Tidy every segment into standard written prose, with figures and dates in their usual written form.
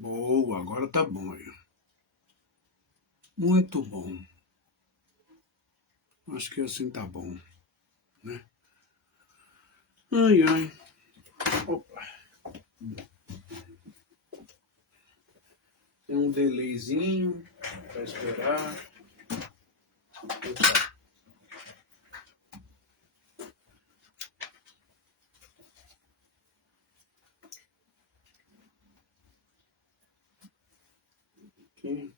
Boa, agora tá bom aí. Muito bom. Acho que assim tá bom, né? Ai, ai. Opa. Tem um delayzinho para esperar. Opa. Aqui.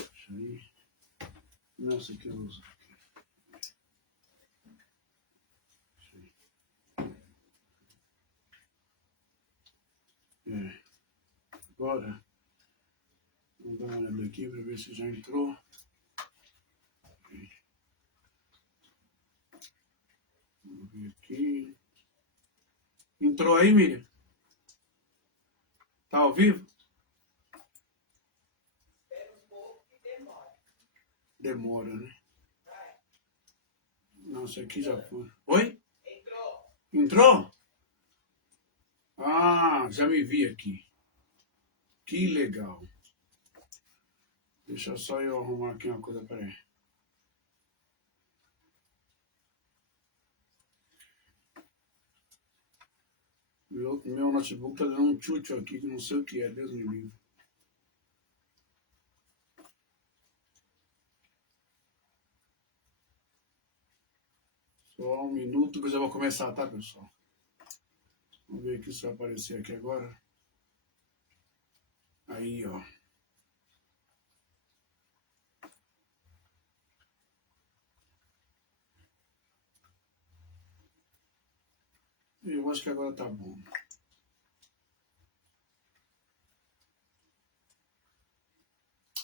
Deixa aí. Nossa, que luz. Agora, vamos dar uma olhada aqui para ver se já entrou. Vamos ver aqui. Entrou aí, Miriam? Tá ao vivo? Demora, né? Nossa, aqui já foi. Oi? Entrou? Ah, já me vi aqui. Que legal. Deixa só eu arrumar aqui uma coisa, peraí. Meu notebook tá dando um tchutchu aqui, que não sei o que é, Deus me livre. Só um minuto que eu já vou começar, tá, pessoal? Vamos ver aqui se vai aparecer aqui agora. Aí, ó. Eu acho que agora tá bom.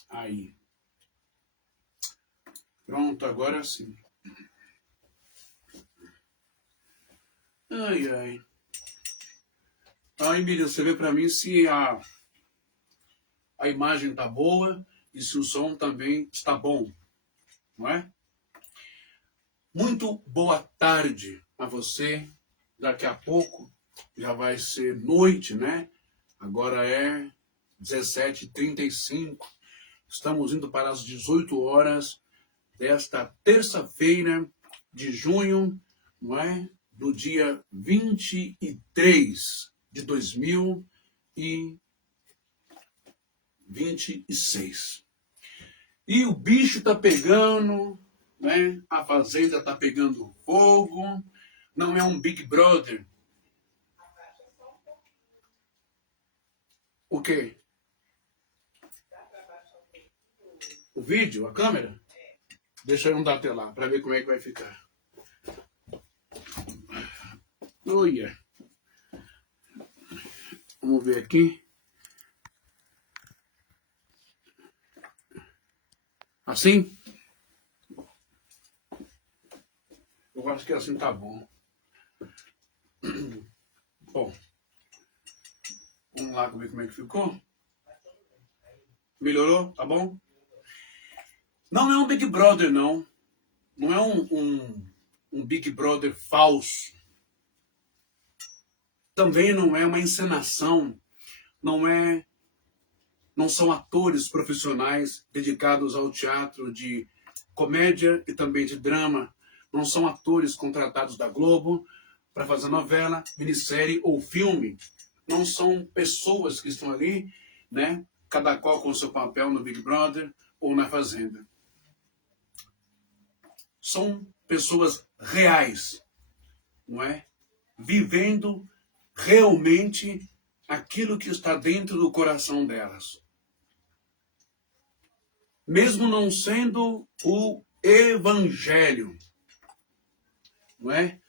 Aí. Pronto, agora sim. Ai, ai. Aí, Miriam, você vê pra mim se a imagem tá boa e se o som também está bom, não é? Muito boa tarde a você. Daqui a pouco já vai ser noite, né? Agora é 17h35. Estamos indo para as 18 horas desta terça-feira de junho, não é? Do dia 23 de 2026. E o bicho tá pegando, né? A fazenda tá pegando fogo. Não é um Big Brother. O quê? O vídeo, a câmera? Deixa eu não dar até lá, para ver como é que vai ficar. Olha. Vamos ver aqui. Assim? Eu acho que assim tá bom. Bom. Vamos lá ver como é que ficou. Melhorou? Tá bom? Não é um Big Brother, não. Não é um Big Brother falso. Também não é uma encenação. Não são atores profissionais dedicados ao teatro de comédia e também de drama. Não são atores contratados da Globo para fazer novela, minissérie ou filme. Não são pessoas que estão ali, né? Cada qual com o seu papel no Big Brother ou na Fazenda. São pessoas reais, não é? Vivendo realmente aquilo que está dentro do coração delas. Mesmo não sendo o Evangelho, não é?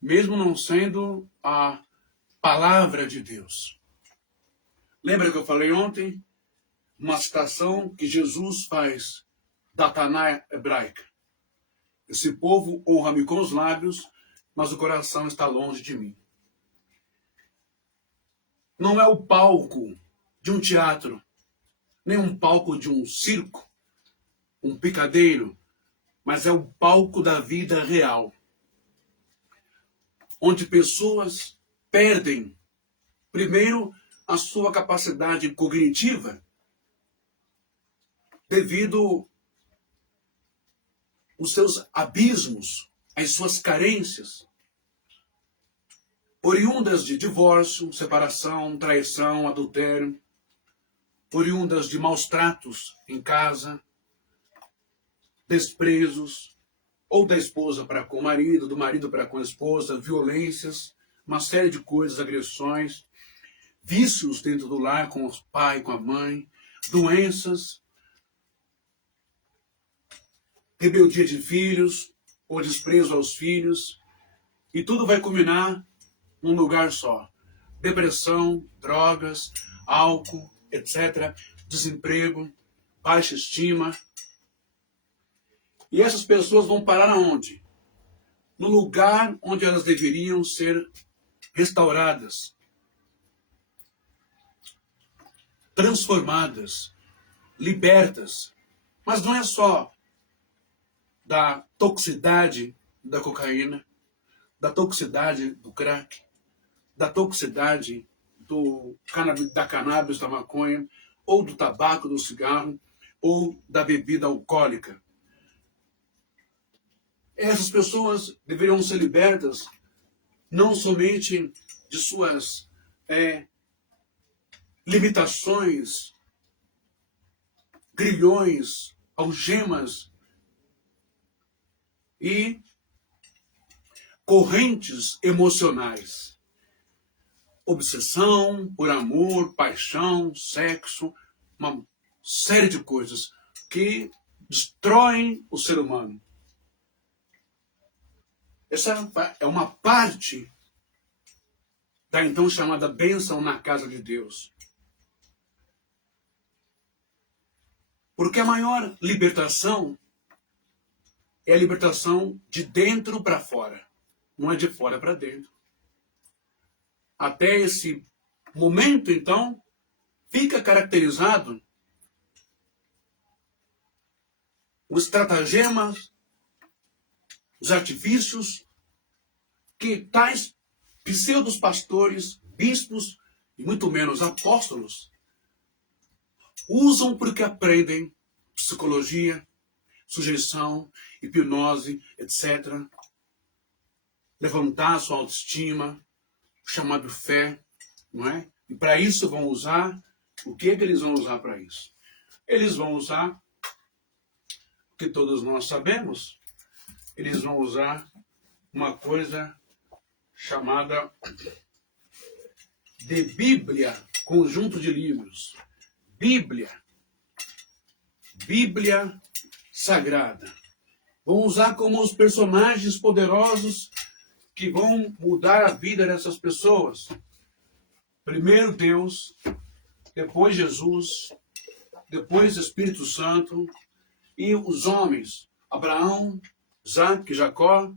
Mesmo não sendo a palavra de Deus. Lembra que eu falei ontem? Uma citação que Jesus faz da Taná hebraica. Esse povo honra-me com os lábios, mas o coração está longe de mim. Não é o palco de um teatro, nem um palco de um circo, um picadeiro, mas é o palco da vida real, onde pessoas perdem, primeiro, a sua capacidade cognitiva, devido aos seus abismos, às suas carências, oriundas de divórcio, separação, traição, adultério, oriundas de maus tratos em casa, desprezos, ou da esposa para com o marido, do marido para com a esposa, violências, uma série de coisas, agressões, vícios dentro do lar com o pai, com a mãe, doenças, rebeldia de filhos, ou desprezo aos filhos, e tudo vai culminar num lugar só. Depressão, drogas, álcool, etc., desemprego, baixa estima. E essas pessoas vão parar aonde? No lugar onde elas deveriam ser restauradas, transformadas, libertas. Mas não é só da toxicidade da cocaína, da toxicidade do crack, da toxicidade da cannabis, da maconha, ou do tabaco, do cigarro, ou da bebida alcoólica. Essas pessoas deveriam ser libertas não somente de suas limitações, grilhões, algemas e correntes emocionais. Obsessão por amor, paixão, sexo, uma série de coisas que destroem o ser humano. Essa é uma parte da então chamada bênção na casa de Deus. Porque a maior libertação é a libertação de dentro para fora, não é de fora para dentro. Até esse momento, então, fica caracterizado os estratagemas, os artifícios que tais pseudos pastores, bispos e muito menos apóstolos usam porque aprendem psicologia, sujeição, hipnose, etc. Levantar sua autoestima, o chamado fé, não é? E para isso vão usar, o que eles vão usar para isso? Eles vão usar, o que todos nós sabemos, eles vão usar uma coisa chamada de Bíblia, conjunto de livros. Bíblia Sagrada. Vão usar como os personagens poderosos que vão mudar a vida dessas pessoas. Primeiro Deus, depois Jesus, depois Espírito Santo e os homens, Abraão, Isaac, Jacó,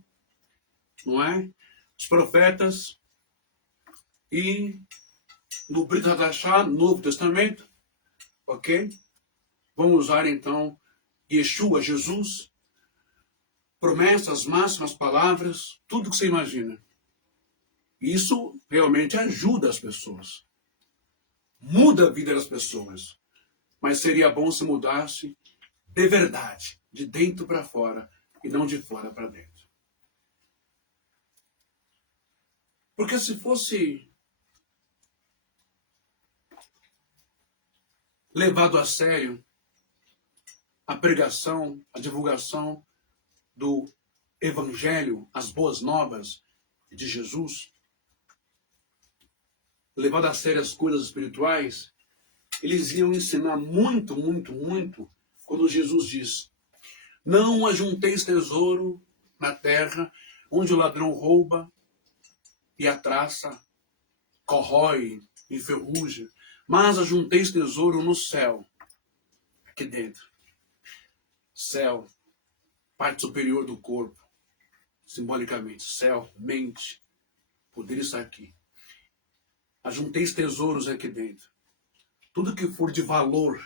não é? Os profetas e no Brit Hadashah, Novo Testamento, ok? Vamos usar então Yeshua, Jesus, promessas, máximas, palavras, tudo que você imagina. Isso realmente ajuda as pessoas. Muda a vida das pessoas. Mas seria bom se mudasse de verdade, de dentro para fora e não de fora para dentro. Porque se fosse levado a sério a pregação, a divulgação do Evangelho, as boas novas de Jesus, levado a sério as coisas espirituais, eles iam ensinar muito, muito, muito quando Jesus diz: não ajunteis tesouro na terra, onde o ladrão rouba e a traça corrói, enferruja, mas ajunteis tesouro no céu, aqui dentro. Céu, parte superior do corpo, simbolicamente. Céu, mente, poder estar aqui. Ajunteis tesouros aqui dentro. tudo que for de valor,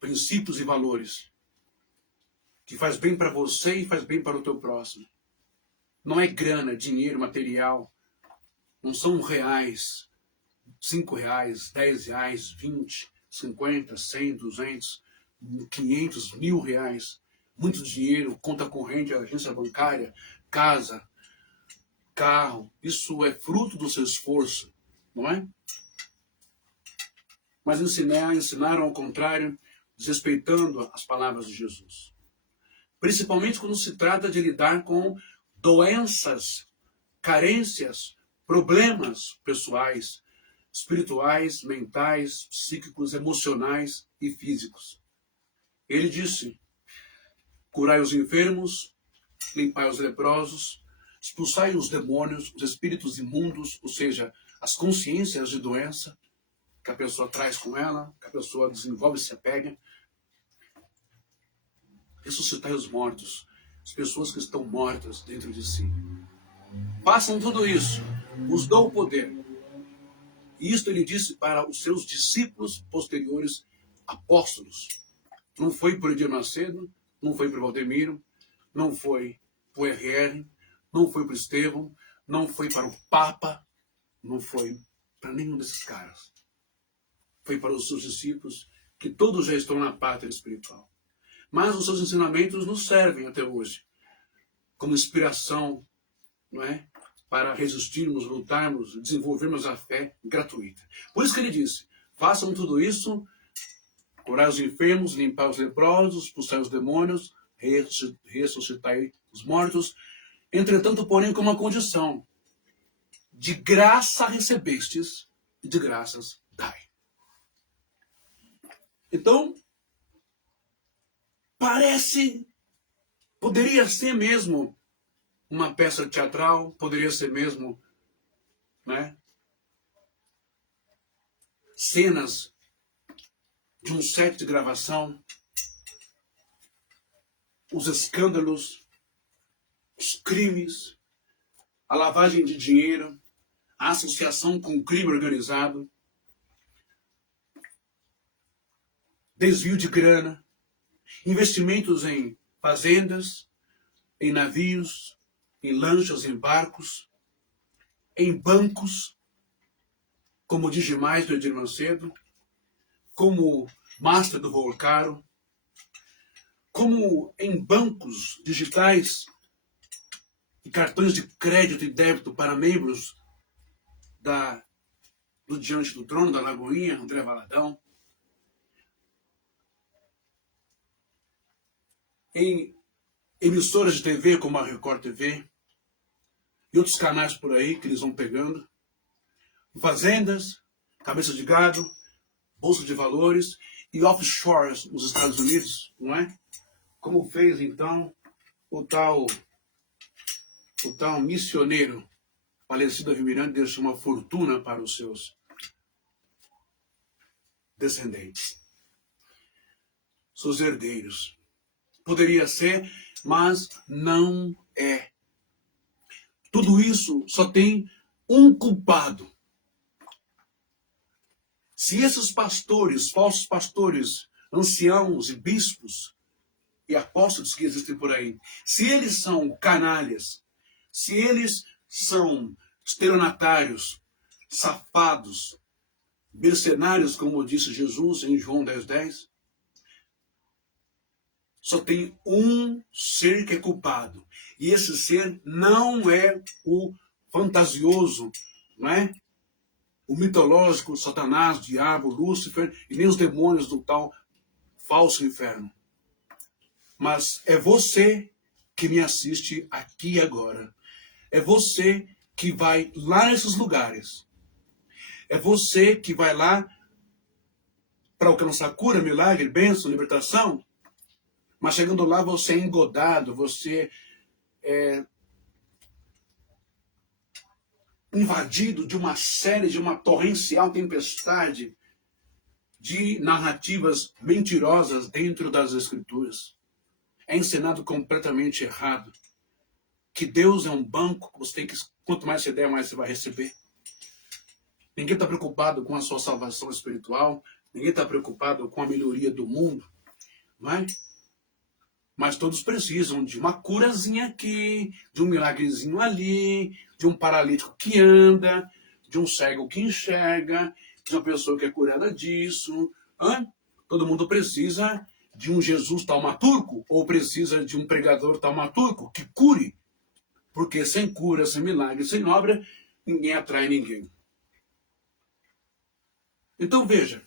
princípios e valores, que faz bem para você e faz bem para o teu próximo. Não é grana, dinheiro, material. Não são reais, 5 reais, 10 reais, 20, 50, 100, 200, 500, 1.000 reais. Muito dinheiro, conta corrente, agência bancária, casa, carro. Isso é fruto do seu esforço, não é? Mas ensinaram ao contrário, desrespeitando as palavras de Jesus. Principalmente quando se trata de lidar com doenças, carências, problemas pessoais, espirituais, mentais, psíquicos, emocionais e físicos. Ele disse: curai os enfermos, limpai os leprosos, expulsai os demônios, os espíritos imundos, ou seja, as consciências de doença que a pessoa traz com ela, que a pessoa desenvolve e se apega. Ressuscitai os mortos, as pessoas que estão mortas dentro de si. Façam tudo isso, os dou o poder. E isto ele disse para os seus discípulos posteriores apóstolos. Não foi por Edir Macedo, não foi por Valdemiro, não foi para o RR, não foi para o Estevão, não foi para o Papa, não foi para nenhum desses caras. Foi para os seus discípulos, que todos já estão na pátria espiritual. Mas os seus ensinamentos nos servem até hoje como inspiração, não é? Para resistirmos, lutarmos, desenvolvermos a fé gratuita. Por isso que ele disse: façam tudo isso, curai os enfermos, limpar os leprosos, expulsar os demônios, ressuscitai os mortos. Entretanto, porém, com uma condição: de graça recebestes e de graças dai. Então, poderia ser mesmo uma peça teatral, poderia ser mesmo, né, cenas de um set de gravação, os escândalos, os crimes, a lavagem de dinheiro, a associação com o crime organizado, desvio de grana, investimentos em fazendas, em navios, em lanchas, em barcos, em bancos, como o Digimais do Edir Macedo, como o Master do Volcaro, como em bancos digitais e cartões de crédito e débito para membros do Diante do Trono, da Lagoinha, André Valadão, em emissoras de TV como a Record TV e outros canais por aí que eles vão pegando, fazendas, cabeça de gado, bolsa de valores e offshores nos Estados Unidos, não é? Como fez então o tal missioneiro falecido Davi Miranda, deixou uma fortuna para os seus descendentes, seus herdeiros. Poderia ser, mas não é. Tudo isso só tem um culpado. Se esses pastores, falsos pastores, anciãos e bispos e apóstolos que existem por aí, se eles são canalhas, se eles são estelionatários, safados, mercenários, como disse Jesus em João 10:10, só tem um ser que é culpado. E esse ser não é o fantasioso, não é? O mitológico, Satanás, diabo, Lúcifer, e nem os demônios do tal falso inferno. Mas é você que me assiste aqui e agora. É você que vai lá nesses lugares. É você que vai lá para alcançar cura, milagre, bênção, libertação. Mas chegando lá você é engodado, você é invadido de uma torrencial tempestade de narrativas mentirosas dentro das Escrituras. É ensinado completamente errado. Que Deus é um banco, você tem que, quanto mais você der, mais você vai receber. Ninguém está preocupado com a sua salvação espiritual, ninguém está preocupado com a melhoria do mundo, não é? Mas todos precisam de uma curazinha aqui, de um milagrezinho ali, de um paralítico que anda, de um cego que enxerga, de uma pessoa que é curada disso. Hã? Todo mundo precisa de um Jesus taumaturgo, ou precisa de um pregador taumaturgo que cure. Porque sem cura, sem milagre, sem obra, ninguém atrai ninguém. Então veja,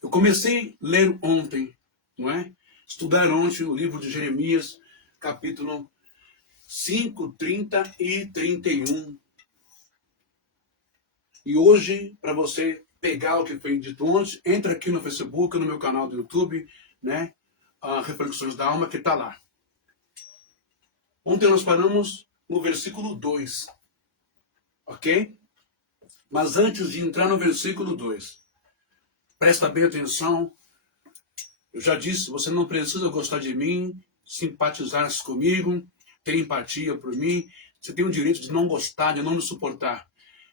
eu comecei a ler ontem, não é? Estudar ontem o livro de Jeremias, capítulo 5, 30 e 31. E hoje, para você pegar o que foi dito ontem, entra aqui no Facebook, no meu canal do YouTube, né? Reflexões da Alma, que está lá. Ontem nós paramos no versículo 2, ok? Mas antes de entrar no versículo 2, presta bem atenção. Eu já disse, você não precisa gostar de mim, simpatizar comigo, ter empatia por mim. Você tem o direito de não gostar, de não me suportar.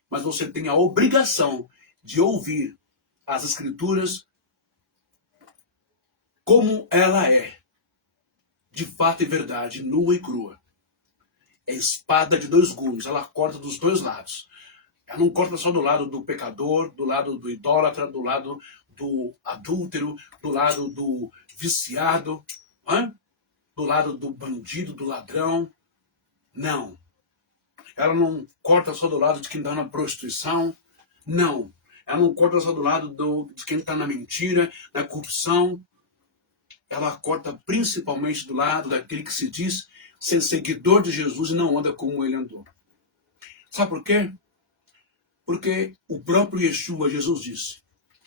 Mas você tem a obrigação de ouvir as Escrituras como ela é. De fato e verdade, nua e crua. É espada de dois gumes, ela corta dos dois lados. Ela não corta só do lado do pecador, do lado do idólatra, do lado do adúltero, do lado do viciado, do lado do bandido, do ladrão. Não. Ela não corta só do lado de quem está na prostituição. Não. Ela não corta só do lado de quem está na mentira, na corrupção. Ela corta principalmente do lado daquele que se diz ser seguidor de Jesus e não anda como ele andou. Sabe por quê? Porque o próprio Yeshua, Jesus disse,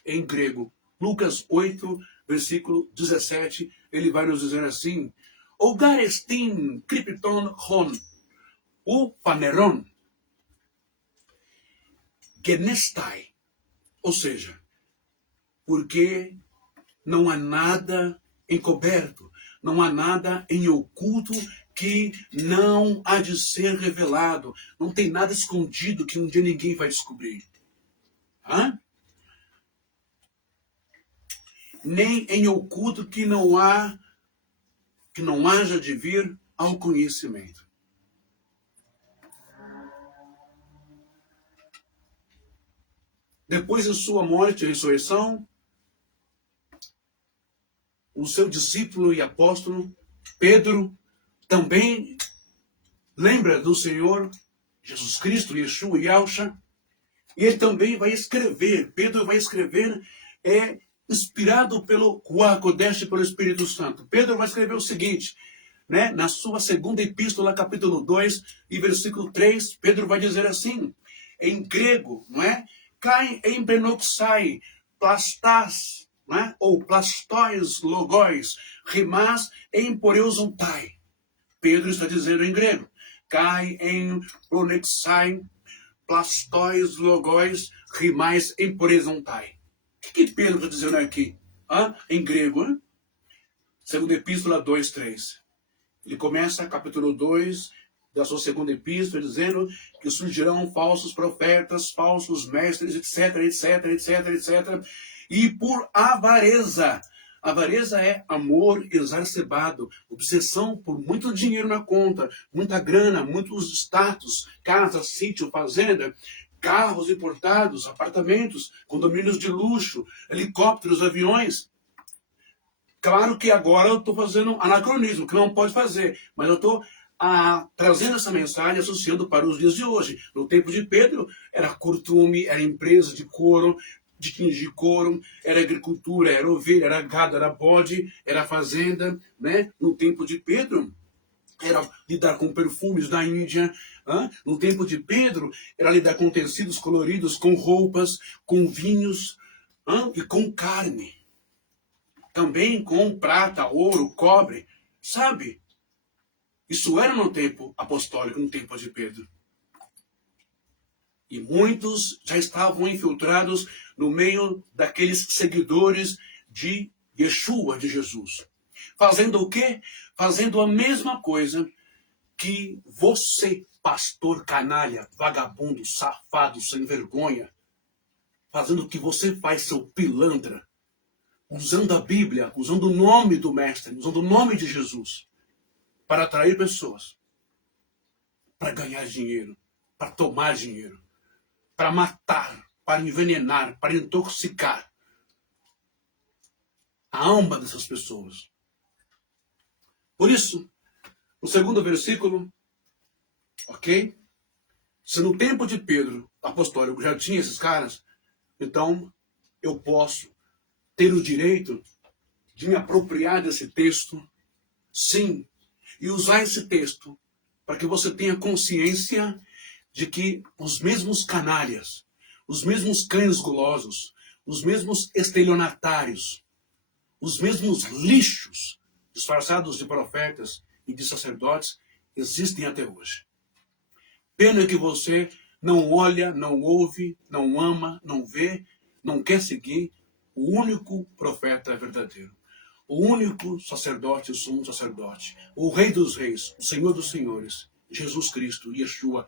em grego, Lucas 8, versículo 17, ele vai nos dizer assim, o garestin kripton hon, o paneron, genestai. Ou seja, porque não há nada encoberto, não há nada em oculto que não há de ser revelado. Não tem nada escondido que um dia ninguém vai descobrir. Nem em oculto que não haja de vir ao conhecimento. Depois de sua morte e ressurreição, o seu discípulo e apóstolo, Pedro, também lembra do Senhor Jesus Cristo, Yeshua e Yahshua, e ele também vai escrever, Pedro vai escrever, inspirado pelo Ruach Kodesh, pelo Espírito Santo. Pedro vai escrever o seguinte, né, na sua segunda epístola, capítulo 2 e versículo 3, Pedro vai dizer assim, em grego, não é? Kai em benoxai, plastas, né? Ou plastóis logóis, rimas em poreusontai. Pedro está dizendo em grego, Kai em pronexai, plastóis logóis, rimais em poreusontai. O que Pedro está dizendo aqui? Em grego, segunda epístola 2, 3. Ele começa capítulo 2 da sua segunda epístola dizendo que surgirão falsos profetas, falsos mestres, etc, etc, etc, etc. E por avareza. Avareza é amor exacerbado, obsessão por muito dinheiro na conta, muita grana, muitos status, casa, sítio, fazenda, carros importados, apartamentos, condomínios de luxo, helicópteros, aviões. Claro que agora eu estou fazendo anacronismo, que não pode fazer, mas eu estou trazendo essa mensagem, associando para os dias de hoje. No tempo de Pedro, era curtume, era empresa de couro, de tingir couro, era agricultura, era ovelha, era gado, era bode, era fazenda, né? No tempo de Pedro, era lidar com perfumes da Índia. No tempo de Pedro, era lidar com tecidos coloridos, com roupas, com vinhos e com carne. Também com prata, ouro, cobre, sabe? Isso era no tempo apostólico, no tempo de Pedro. E muitos já estavam infiltrados no meio daqueles seguidores de Yeshua, de Jesus. Fazendo o quê? Fazendo a mesma coisa que você, pastor canalha, vagabundo, safado, sem vergonha, fazendo o que você faz, seu pilantra, usando a Bíblia, usando o nome do Mestre, usando o nome de Jesus, para atrair pessoas, para ganhar dinheiro, para tomar dinheiro, para matar, para envenenar, para intoxicar a alma dessas pessoas. Por isso, no segundo versículo, ok? Se no tempo de Pedro, apostólico, já tinha esses caras, então eu posso ter o direito de me apropriar desse texto, sim, e usar esse texto para que você tenha consciência de que os mesmos canalhas, os mesmos cães gulosos, os mesmos estelionatários, os mesmos lixos disfarçados de profetas e de sacerdotes existem até hoje. Pena que você não olha, não ouve, não ama, não vê, não quer seguir o único profeta verdadeiro, o único sacerdote, o sumo sacerdote, o Rei dos Reis, o Senhor dos Senhores, Jesus Cristo, Yeshua,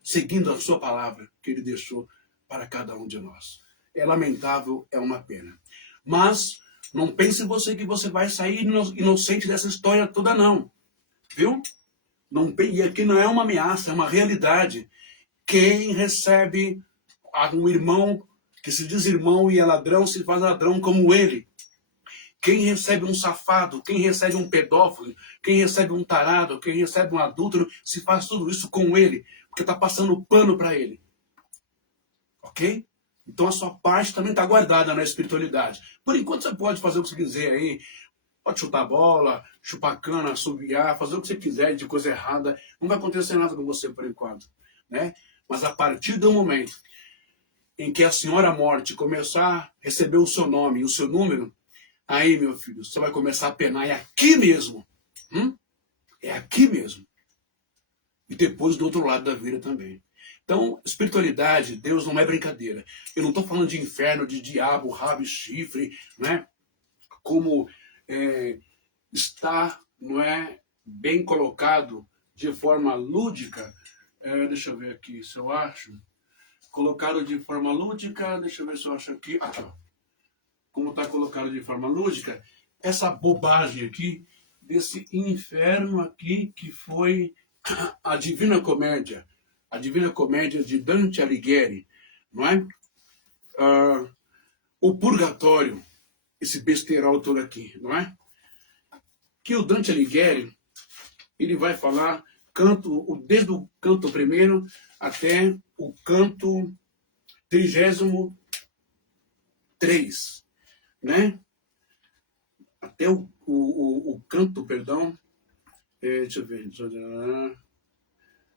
seguindo a sua palavra que ele deixou para cada um de nós. É lamentável, é uma pena. Mas não pense você que você vai sair inocente dessa história toda, não. Viu? Não, e aqui não é uma ameaça, é uma realidade. Quem recebe um irmão que se diz irmão e é ladrão, se faz ladrão como ele. Quem recebe um safado, quem recebe um pedófilo, quem recebe um tarado, quem recebe um adúltero, se faz tudo isso com ele, porque está passando pano para ele. Ok? Então a sua parte também está guardada na espiritualidade. Por enquanto você pode fazer o que você quiser aí, pode chutar bola, chupar cana, assobiar, fazer o que você quiser de coisa errada, não vai acontecer nada com você por enquanto, né? Mas a partir do momento em que a senhora morte começar a receber o seu nome e o seu número, aí, meu filho, você vai começar a penar. É aqui mesmo. É aqui mesmo. E depois do outro lado da vida também. Então, espiritualidade, Deus não é brincadeira. Eu não estou falando de inferno, de diabo, rabo e chifre, né? Como está, não é, bem colocado de forma lúdica. Deixa eu ver aqui se eu acho. Colocado de forma lúdica, deixa eu ver se eu acho aqui. Aqui, ó. Como está colocado de forma lúdica, essa bobagem aqui, desse inferno aqui, que foi a Divina Comédia de Dante Alighieri, não é? O purgatório, esse besterol todo aqui, não é? Que o Dante Alighieri, ele vai falar desde o canto primeiro até o canto 33, né? Até o canto, perdão, deixa eu ver,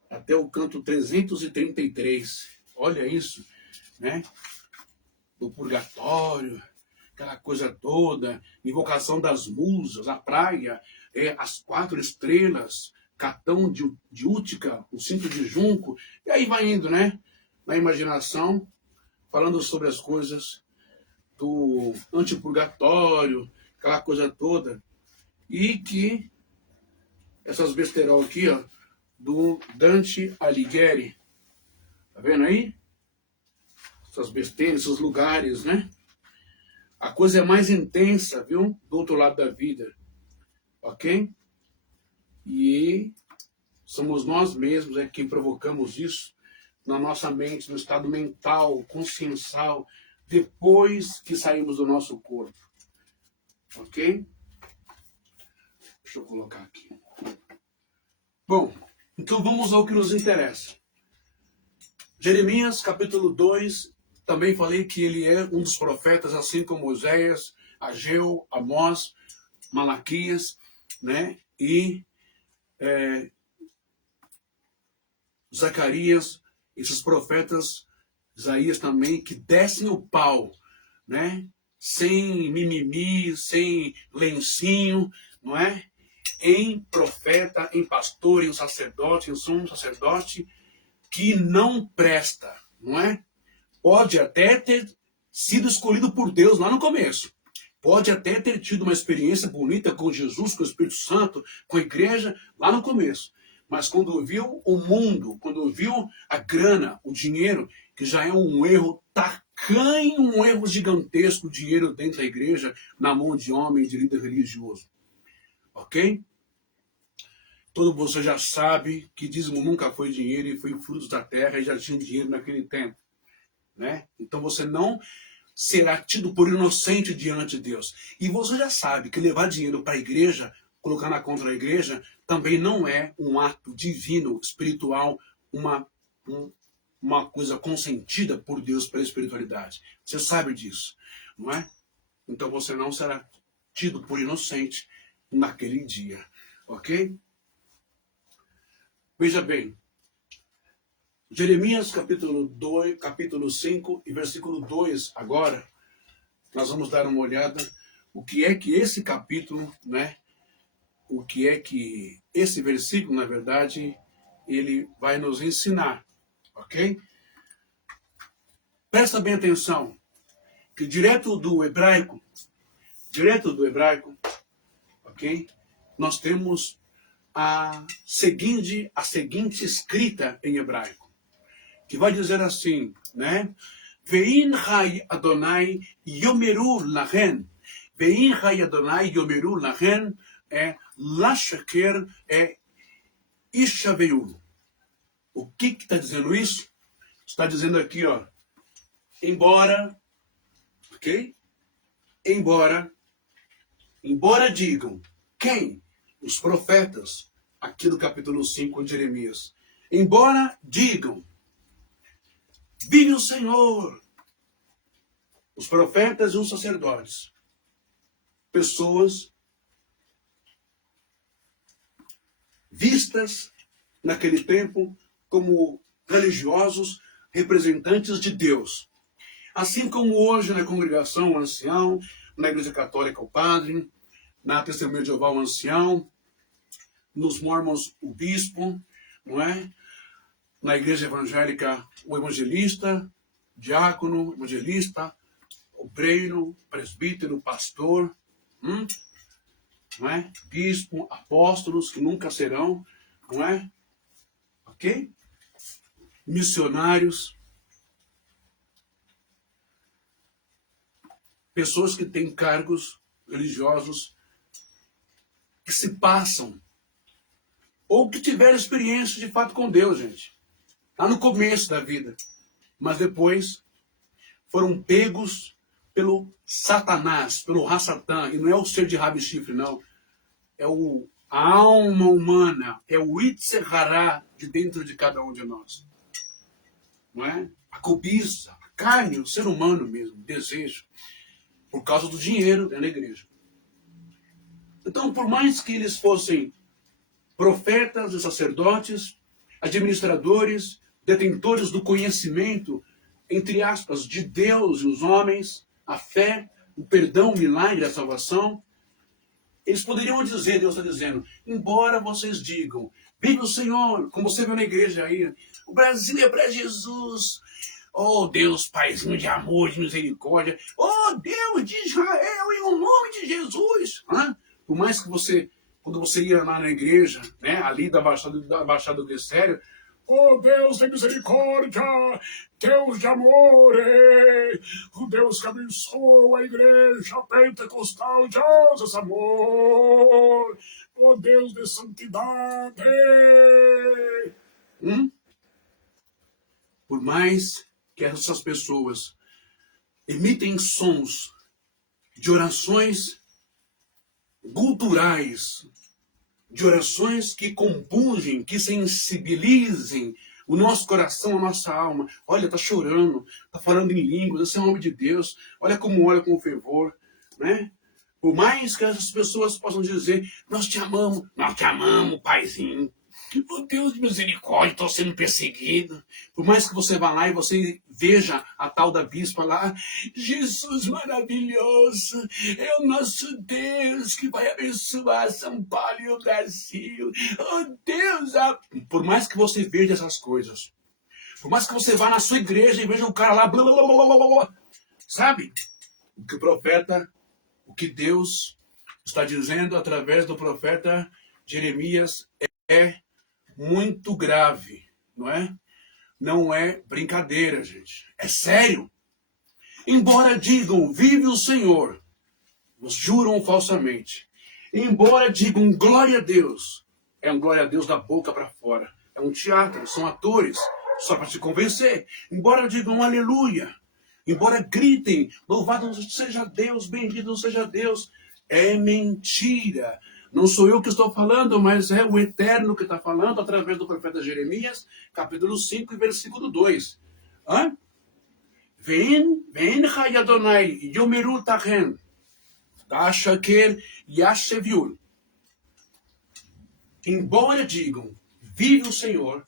até o canto 333, olha isso, né? Do purgatório, aquela coisa toda, invocação das musas, a praia, as 4 estrelas, Catão de Útica, o cinto de junco, e aí vai indo, né? Na imaginação, falando sobre as coisas do antipurgatório, aquela coisa toda, e que essas besterol aqui, ó, do Dante Alighieri, tá vendo aí? Essas besteiras, esses lugares, né? A coisa é mais intensa, viu? Do outro lado da vida, ok? E somos nós mesmos quem provocamos isso na nossa mente, no estado mental, consciencial, depois que saímos do nosso corpo. Ok? Deixa eu colocar aqui. Bom, então vamos ao que nos interessa. Jeremias, capítulo 2, também falei que ele é um dos profetas, assim como Oséias, Ageu, Amós, Malaquias, né? E Zacarias, esses profetas, Isaías também, que descem o pau, né? Sem mimimi, sem lencinho, não é? Em profeta, em pastor, em sacerdote, em sumo sacerdote, que não presta, não é? Pode até ter sido escolhido por Deus lá no começo. Pode até ter tido uma experiência bonita com Jesus, com o Espírito Santo, com a igreja, lá no começo. Mas quando viu o mundo, quando viu a grana, o dinheiro, que já é um erro tacanho, um erro gigantesco, o dinheiro dentro da igreja, na mão de homens, de líder religioso. Ok? Todo você já sabe que dízimo nunca foi dinheiro e foi frutos da terra e já tinha dinheiro naquele tempo. Né? Então você não será tido por inocente diante de Deus. E você já sabe que levar dinheiro para a igreja, colocar na conta da igreja, também não é um ato divino, espiritual, uma coisa consentida por Deus pela espiritualidade. Você sabe disso, não é? Então você não será tido por inocente naquele dia, ok? Veja bem, Jeremias capítulo 5 e versículo 2 agora, nós vamos dar uma olhada o que é que esse capítulo, né? O que é que esse versículo, na verdade, ele vai nos ensinar, ok? Presta bem atenção, que direto do hebraico, ok? Nós temos a seguinte escrita em hebraico, que vai dizer assim, né? Ve'in chai Adonai yomeru lachen. Ve'in chai Adonai yomeru lachen lashaker ishaveiu. O que está dizendo isso? Está dizendo aqui, ó, embora, ok? Embora digam, quem? Os profetas, aqui do capítulo 5 de Jeremias. Embora digam, vive o Senhor, os profetas e os sacerdotes, pessoas vistas naquele tempo como religiosos, representantes de Deus. Assim como hoje na congregação o ancião, na igreja católica o padre, na testemunha de Jeová o ancião, nos mormons o bispo, não é? Na igreja evangélica o evangelista, diácono, evangelista, obreiro, presbítero, pastor, não é? Bispo, apóstolos que nunca serão, não é? Ok? Missionários, pessoas que têm cargos religiosos que se passam ou que tiveram experiência de fato com Deus, gente. Lá no começo da vida. Mas depois foram pegos pelo Satanás, pelo Ra-Satã. E não é o ser de rabo e chifre, não. É a alma humana, é o Yetzer Hará de dentro de cada um de nós. Não é? A cobiça, a carne, o ser humano mesmo, o desejo. Por causa do dinheiro dentro da igreja. Então, por mais que eles fossem profetas e sacerdotes, administradores, detentores do conhecimento, entre aspas, de Deus e os homens, a fé, o perdão, o milagre, a salvação, eles poderiam dizer, Deus está dizendo, embora vocês digam, vive o Senhor, como você viu na igreja aí, o Brasil é para Jesus. Oh Deus, Paizinho de amor, de misericórdia. Oh Deus de Israel, em o nome de Jesus. Por mais que você, quando você ia lá na igreja, né, ali da Baixada do Glicério, oh Deus de misericórdia, Deus de amor, o Deus que abençoa a igreja pentecostal de Jesus amor, oh Deus de santidade. Por mais que essas pessoas emitem sons de orações guturais, de orações que compungem, que sensibilizem o nosso coração, a nossa alma. Olha, está chorando, está falando em línguas, esse é um homem de Deus, olha como ora com fervor, né? Por mais que essas pessoas possam dizer, nós te amamos, Paizinho. Oh Deus de misericórdia, estou sendo perseguido. Por mais que você vá lá e você veja a tal da bispa lá, Jesus maravilhoso, é o nosso Deus que vai abençoar São Paulo e o Brasil. Oh Deus, por mais que você veja essas coisas, por mais que você vá na sua igreja e veja o cara lá, blá, blá, blá, blá, blá, blá, sabe? O que o profeta, o que Deus está dizendo através do profeta Jeremias é muito grave, não é? Não é brincadeira, gente. É sério. Embora digam, vive o Senhor, os juram falsamente. Embora digam glória a Deus, é um glória a Deus da boca para fora. É um teatro, são atores, só para te convencer. Embora digam aleluia, embora gritem, louvado seja Deus, bendito seja Deus, é mentira. Não sou eu que estou falando, mas é o Eterno que está falando através do profeta Jeremias, capítulo 5, versículo 2. Hã? Vein Adonai yomeru tachen, tashaker yasheviul. Embora digam, vive o Senhor,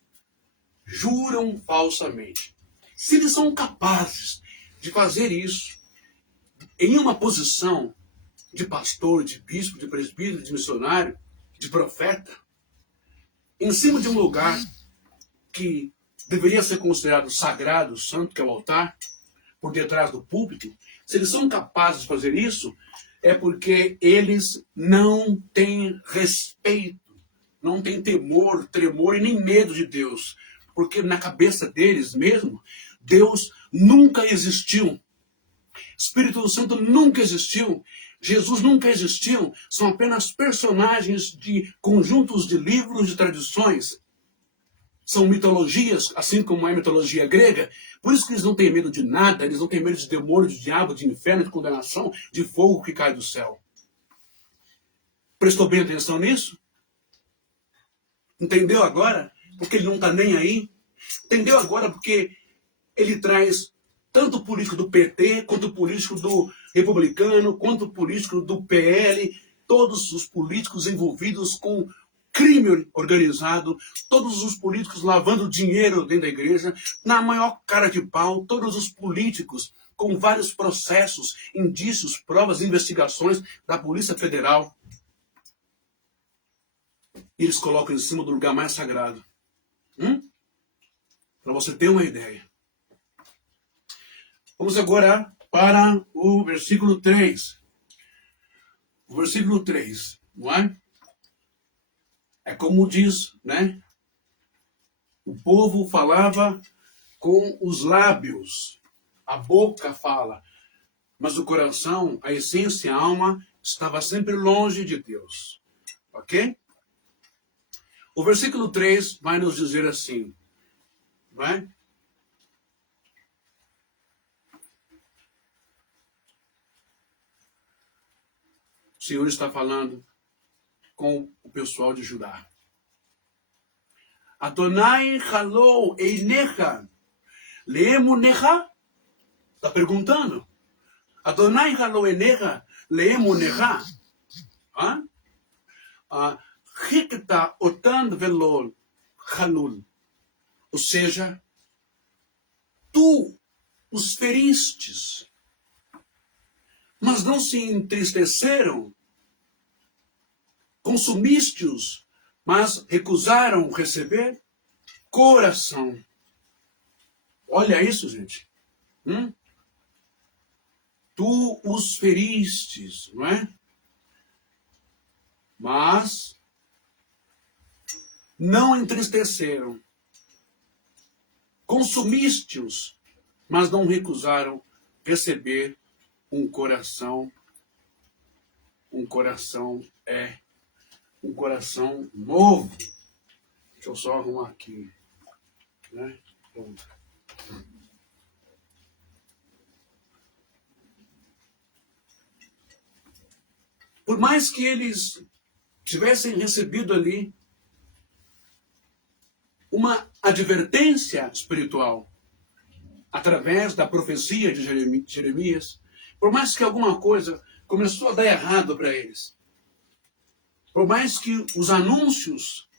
juram falsamente. Se eles são capazes de fazer isso em uma posição de pastor, de bispo, de presbítero, de missionário, de profeta, em cima de um lugar que deveria ser considerado sagrado, santo, que é o altar, por detrás do púlpito, se eles são capazes de fazer isso, é porque eles não têm respeito, não têm temor, tremor e nem medo de Deus. Porque na cabeça deles mesmo, Deus nunca existiu. Espírito Santo nunca existiu. Jesus nunca existiu. São apenas personagens de conjuntos de livros de tradições. São mitologias, assim como é a mitologia grega. Por isso que eles não têm medo de nada. Eles não têm medo de demônio, de diabo, de inferno, de condenação, de fogo que cai do céu. Prestou bem atenção nisso? Entendeu agora? Porque ele não está nem aí. Entendeu agora porque ele traz tanto o político do PT, quanto o político do republicano, quanto o político do PL, todos os políticos envolvidos com crime organizado, todos os políticos lavando dinheiro dentro da igreja, na maior cara de pau, todos os políticos com vários processos, indícios, provas, investigações da Polícia Federal. E eles colocam em cima do lugar mais sagrado. Para você ter uma ideia. Vamos agora para o versículo 3. O versículo 3, não é? É como diz, né? O povo falava com os lábios. A boca fala. Mas o coração, a essência, a alma, estava sempre longe de Deus. Ok? O versículo 3 vai nos dizer assim, vai? O Senhor está falando com o pessoal de Judá. Adonai halou einecha leemunecha? Está perguntando. Adonai halou einecha leemunecha? Hikta otan velol halul. Ou seja, tu os feristes, mas não se entristeceram, consumiste-os, mas recusaram receber coração. Olha isso, gente. Tu os feristes, não é? Mas não entristeceram. Consumiste-os, mas não recusaram receber um coração novo. Deixa eu só arrumar aqui, né? Pronto. Por mais que eles tivessem recebido ali uma advertência espiritual através da profecia de Jeremias, por mais que alguma coisa começou a dar errado para eles, por mais que os anúncios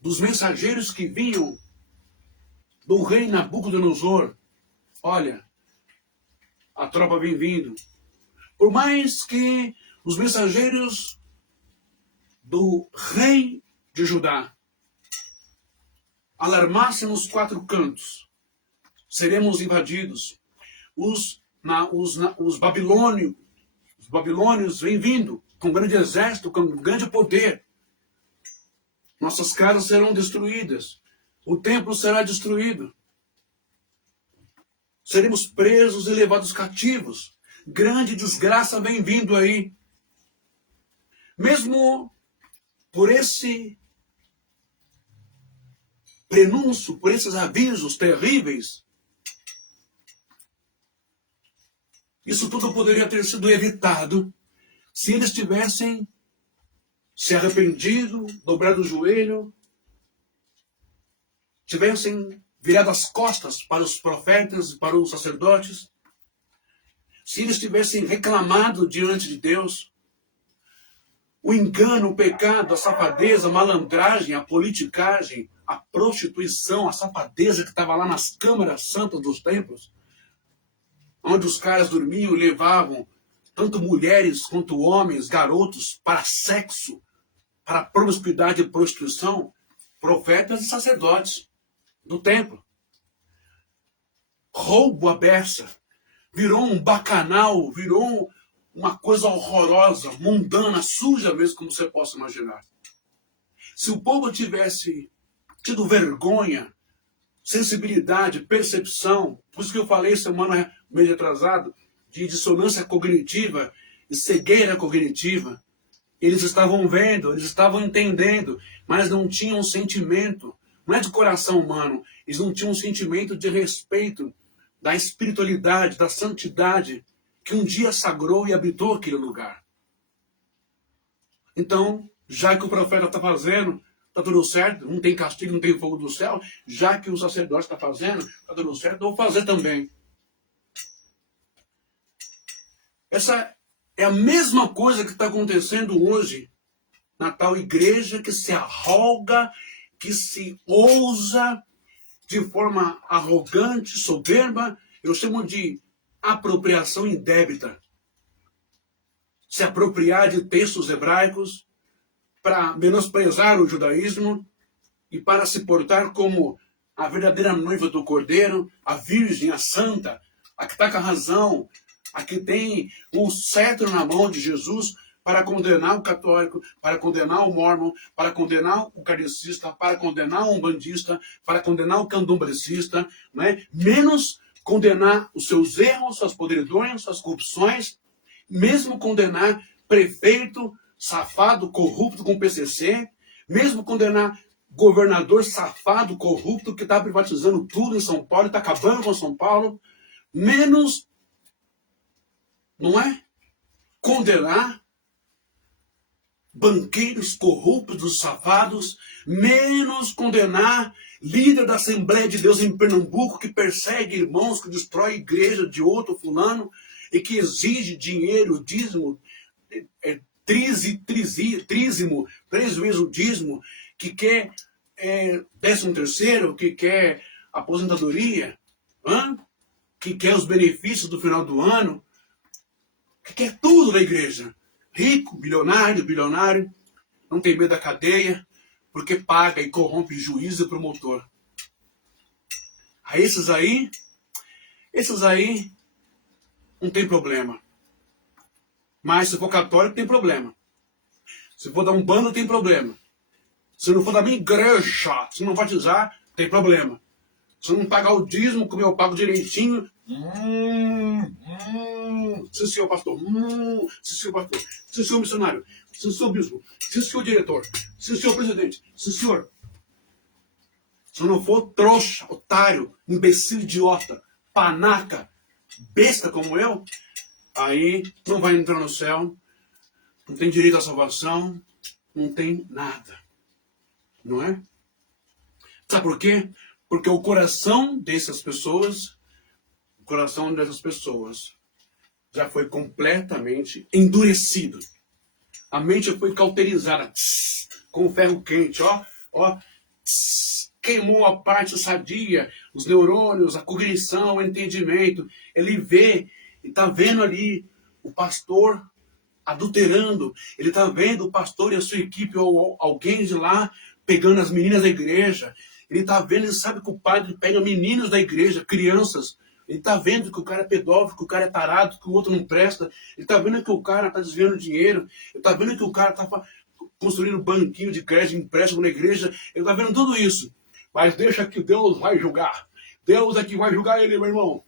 dos mensageiros que vinham do rei Nabucodonosor, olha, a tropa vem vindo, por mais que os mensageiros do rei de Judá alarmassem nos quatro cantos, seremos invadidos, os babilônios vêm vindo com um grande exército, com um grande poder. Nossas casas serão destruídas. O templo será destruído. Seremos presos e levados cativos. Grande desgraça vem vindo aí. Mesmo por esse prenúncio, por esses avisos terríveis, isso tudo poderia ter sido evitado se eles tivessem se arrependido, dobrado o joelho, tivessem virado as costas para os profetas e para os sacerdotes, se eles tivessem reclamado diante de Deus, o engano, o pecado, a safadeza, a malandragem, a politicagem, a prostituição, a safadeza que estava lá nas câmaras santas dos templos, onde os caras dormiam e levavam tanto mulheres quanto homens, garotos, para sexo, para promiscuidade e prostituição, profetas e sacerdotes do templo. Roubo à beça, virou um bacanal, virou uma coisa horrorosa, mundana, suja mesmo, como você possa imaginar. Se o povo tivesse tido vergonha, sensibilidade, percepção, por isso que eu falei mês atrasado, de dissonância cognitiva e cegueira cognitiva, eles estavam vendo, eles estavam entendendo, mas não tinham sentimento, não é de coração humano, eles não tinham um sentimento de respeito da espiritualidade, da santidade, que um dia sagrou e habitou aquele lugar. Então, já que o profeta está fazendo, está tudo certo, não tem castigo, não tem fogo do céu, já que o sacerdote está fazendo, está tudo certo, eu vou fazer também. Essa é a mesma coisa que está acontecendo hoje na tal igreja que se arroga, que se ousa de forma arrogante, soberba, eu chamo de apropriação indébita. Se apropriar de textos hebraicos para menosprezar o judaísmo e para se portar como a verdadeira noiva do Cordeiro, a virgem, a santa, a que está com a razão, a que tem o cetro na mão de Jesus para condenar o católico, para condenar o mórmon, para condenar o kardecista, para condenar o umbandista, para condenar o candomblecista, né? Menos condenar os seus erros, suas podridões, suas corrupções, mesmo condenar prefeito safado, corrupto com PCC, mesmo condenar governador safado, corrupto, que está privatizando tudo em São Paulo, está acabando com São Paulo, menos, não é? Condenar banqueiros corruptos, safados, menos condenar líder da Assembleia de Deus em Pernambuco que persegue irmãos, que destrói igreja de outro fulano e que exige dinheiro, dízimo, trízimo, 3 vezes o dízimo, que quer 13º, que quer aposentadoria, que quer os benefícios do final do ano, que quer tudo da igreja. Rico, bilionário, não tem medo da cadeia, porque paga e corrompe juiz e promotor. A esses aí não tem problema. Mas se for católico, tem problema. Se for da Umbanda, tem problema. Se não for da minha igreja, se não batizar, tem problema. Se não pagar o dízimo, como eu pago direitinho, sim, senhor pastor, sim, senhor pastor, sim, senhor missionário, sim, senhor bispo, sim, senhor diretor, sim, senhor presidente, sim, senhor. Se não for trouxa, otário, imbecil, idiota, panaca, besta como eu, aí não vai entrar no céu, não tem direito à salvação, não tem nada. Não é? Sabe por quê? Porque o coração dessas pessoas já foi completamente endurecido. A mente já foi cauterizada, com ferro quente, queimou a parte sadia, os neurônios, a cognição, o entendimento. Ele vê, ele está vendo ali o pastor adulterando, ele está vendo o pastor e a sua equipe ou alguém de lá pegando as meninas da igreja. Ele está vendo, ele sabe que o padre pega meninos da igreja, crianças. Ele está vendo que o cara é pedófilo, que o cara é tarado, que o outro não presta. Ele está vendo que o cara está desviando dinheiro. Ele está vendo que o cara está... construindo banquinho de crédito, empréstimo na igreja, ele está vendo tudo isso. Mas deixa que Deus vai julgar. Deus é que vai julgar ele, meu irmão.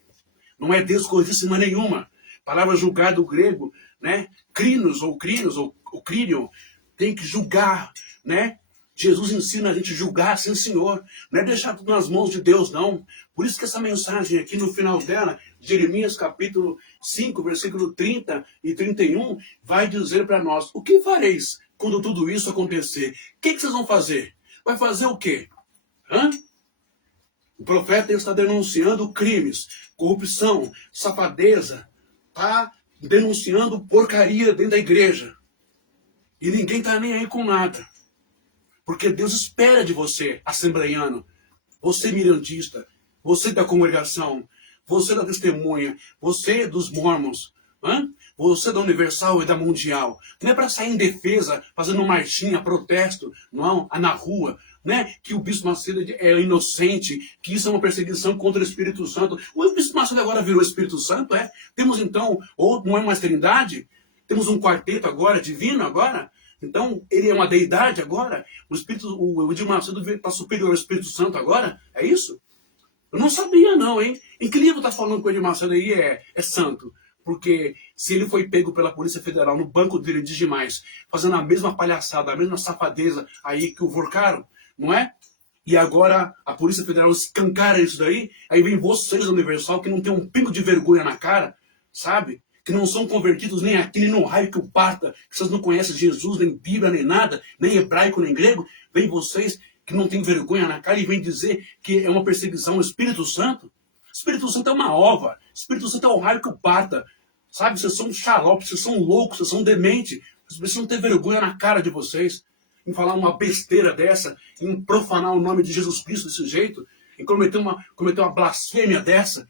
Não é Deus coisíssima nenhuma. A palavra julgar do grego, né? Crinos, ou crínio, tem que julgar, né? Jesus ensina a gente a julgar, sim, Senhor. Não é deixar tudo nas mãos de Deus, não. Por isso que essa mensagem aqui no final dela, Jeremias capítulo 5, versículo 30 e 31, vai dizer para nós, o que fareis quando tudo isso acontecer? O que vocês vão fazer? Vai fazer o quê? Hã? O profeta está denunciando crimes, corrupção, safadeza, está denunciando porcaria dentro da igreja. E ninguém está nem aí com nada. Porque Deus espera de você, assembleiano, você mirandista, você da congregação, você da testemunha, você dos mormons, você da Universal e da Mundial. Não é para sair em defesa, fazendo marchinha, protesto, não, na rua, né? Que o Bispo Macedo é inocente, que isso é uma perseguição contra o Espírito Santo. O Bispo Macedo agora virou Espírito Santo, é? Temos então, ou não é mais trindade? Temos um quarteto agora, divino agora? Então, ele é uma deidade agora? O Edir Macedo está superior ao Espírito Santo agora? É isso? Eu não sabia não, hein? Em que livro está falando que o Edir Macedo aí é santo? Porque se ele foi pego pela Polícia Federal no banco dele de demais, fazendo a mesma palhaçada, a mesma safadeza aí que o Vorcaro, não é? E agora a Polícia Federal escancara isso daí, aí vem vocês da Universal que não tem um pingo de vergonha na cara, sabe? Que não são convertidos nem aqui, nem no raio que o parta, que vocês não conhecem Jesus, nem Bíblia, nem nada, nem hebraico, nem grego, vem vocês que não tem vergonha na cara e vem dizer que é uma perseguição ao Espírito Santo. Espírito Santo é uma ova, Espírito Santo é o raio que o parta, sabe? Vocês são xaropes, vocês são loucos, vocês são dementes, vocês precisam ter vergonha na cara de vocês, em falar uma besteira dessa, em profanar o nome de Jesus Cristo desse jeito, em cometer uma blasfêmia dessa,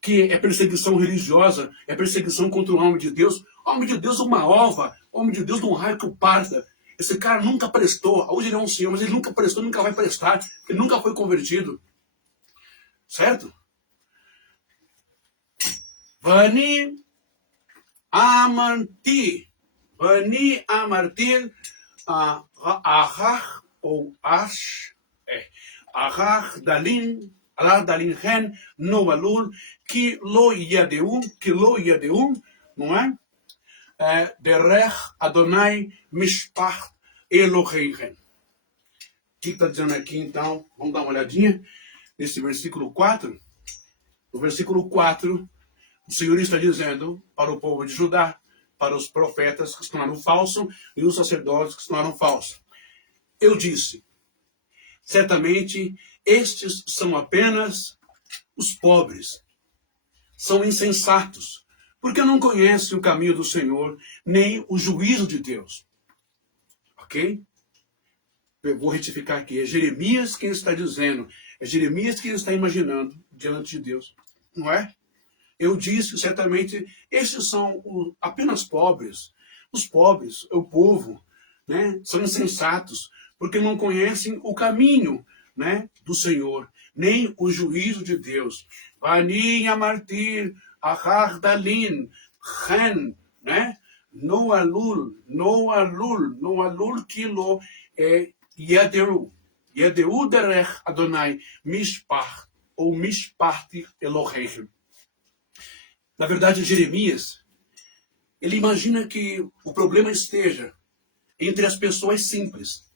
que é perseguição religiosa, é perseguição contra o homem de Deus. O homem de Deus é uma ova, o homem de Deus de um raio que o parta. Esse cara nunca prestou, hoje ele é um senhor, mas ele nunca prestou, nunca vai prestar, ele nunca foi convertido. Certo? Vani amarti, ahach ou ash, ahach dalin hen novalul que lo yadeu, não é? Derech Adonai Mishpach Eloheihem. O que está dizendo aqui então? Vamos dar uma olhadinha nesse versículo 4. No versículo 4, o Senhor está dizendo para o povo de Judá, para os profetas que se tornaram falsos e os sacerdotes que se tornaram falsos. Eu disse, certamente estes são apenas os pobres, são insensatos, porque não conhecem o caminho do Senhor, nem o juízo de Deus. Ok? Eu vou retificar aqui. É Jeremias quem está dizendo. É Jeremias quem está imaginando diante de Deus. Não é? Eu disse, certamente, estes são apenas pobres. Os pobres, o povo, né, são insensatos, porque não conhecem o caminho, né, do Senhor, nem o juízo de Deus. Vani amartir, ahar dalin, chen, né? No alul kilo yadeu derech Adonai mishpach ou mishpach Elohim. Na verdade, Jeremias, ele imagina que o problema esteja entre as pessoas simples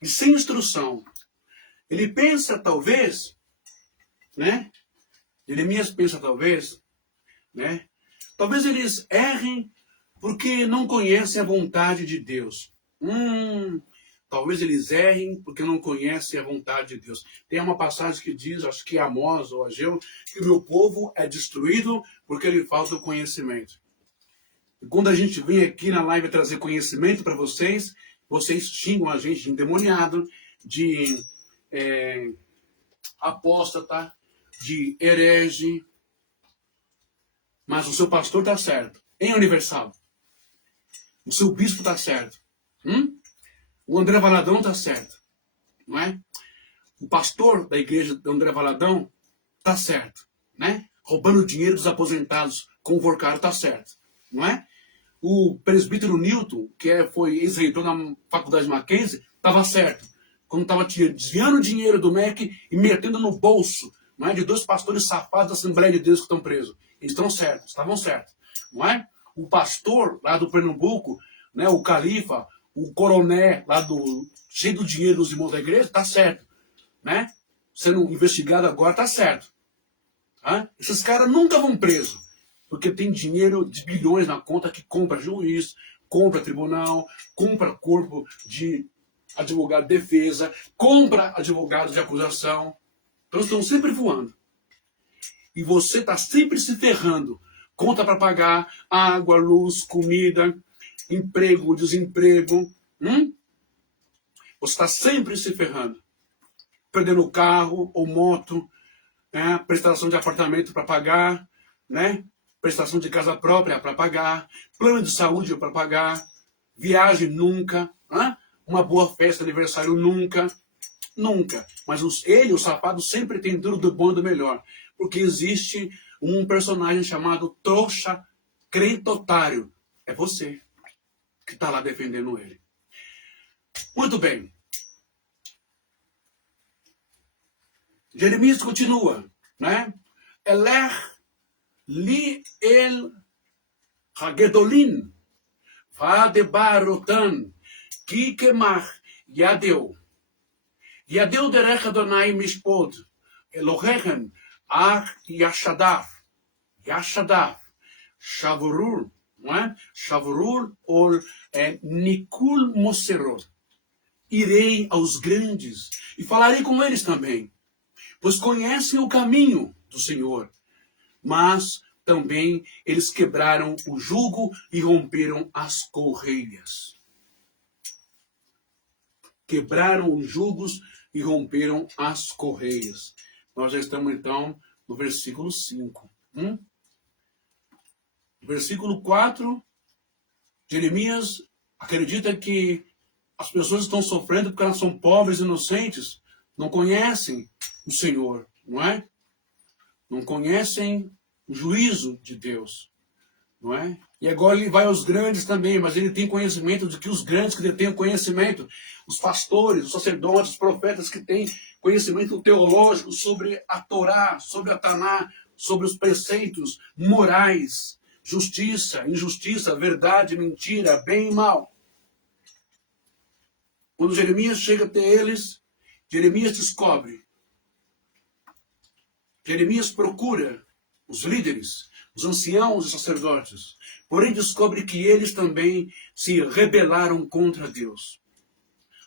e sem instrução. Ele pensa talvez, né? Jeremias pensa talvez, né? Talvez eles errem porque não conhecem a vontade de Deus. Talvez eles errem porque não conhecem a vontade de Deus. Tem uma passagem que diz, acho que é Amós ou Ageu, que o meu povo é destruído porque lhe falta o conhecimento. E quando a gente vem aqui na live trazer conhecimento para vocês, vocês xingam a gente de endemoniado, de apóstata, de herege. Mas o seu pastor está certo. Em Universal. O seu bispo está certo. O André Valadão está certo. Não é? O pastor da igreja do André Valadão está certo. Né? Roubando o dinheiro dos aposentados com o Vorcaro está certo. Não é? O presbítero Newton, foi ex-reitor na faculdade Mackenzie, estava certo. Quando estava desviando dinheiro do MEC e metendo no bolso, não é, de 2 pastores safados da Assembleia de Deus que estão presos. Eles estão certos, estavam certos. Não é? O pastor lá do Pernambuco, né, o califa, o coroné lá cheio do dinheiro dos irmãos da igreja, está certo. Né? Sendo investigado agora, está certo. Tá? Esses caras nunca vão presos, porque tem dinheiro de bilhões na conta que compra juiz, compra tribunal, compra corpo de advogado de defesa, compra advogado de acusação. Então estão sempre voando. E você está sempre se ferrando. Conta para pagar, água, luz, comida, emprego, desemprego. Você está sempre se ferrando. Perdendo carro ou moto, né? Prestação de apartamento para pagar, né? Prestação de casa própria para pagar, plano de saúde para pagar, viagem nunca, né? Uma boa festa, aniversário nunca, nunca. Mas o safado, sempre tem tudo do bom e do melhor. Porque existe um personagem chamado trouxa crente otário. É você que está lá defendendo ele. Muito bem. Jeremias continua, né? Elech li el hagedolin vadebarotan ki kemach yadeu. Yadeu derech Adonai mishpod Elohechem ach yashadav. Yashadav. Shavrul, não é? Shavrul ol Nikul Moserot. Irei aos grandes e falarei com eles também, pois conhecem o caminho do Senhor. Mas também eles quebraram o jugo e romperam as correias. Quebraram os jugos e romperam as correias. Nós já estamos então no versículo 5. Versículo 4, Jeremias acredita que as pessoas estão sofrendo porque elas são pobres e inocentes, não conhecem o Senhor, não é? Não conhecem o juízo de Deus, não é? E agora ele vai aos grandes também, mas ele tem conhecimento de que os grandes que detêm conhecimento, os pastores, os sacerdotes, os profetas que têm conhecimento teológico sobre a Torá, sobre a Taná, sobre os preceitos morais, justiça, injustiça, verdade, mentira, bem e mal. Quando Jeremias chega até eles, Jeremias descobre. Jeremias procura os líderes, os anciãos e sacerdotes, porém descobre que eles também se rebelaram contra Deus.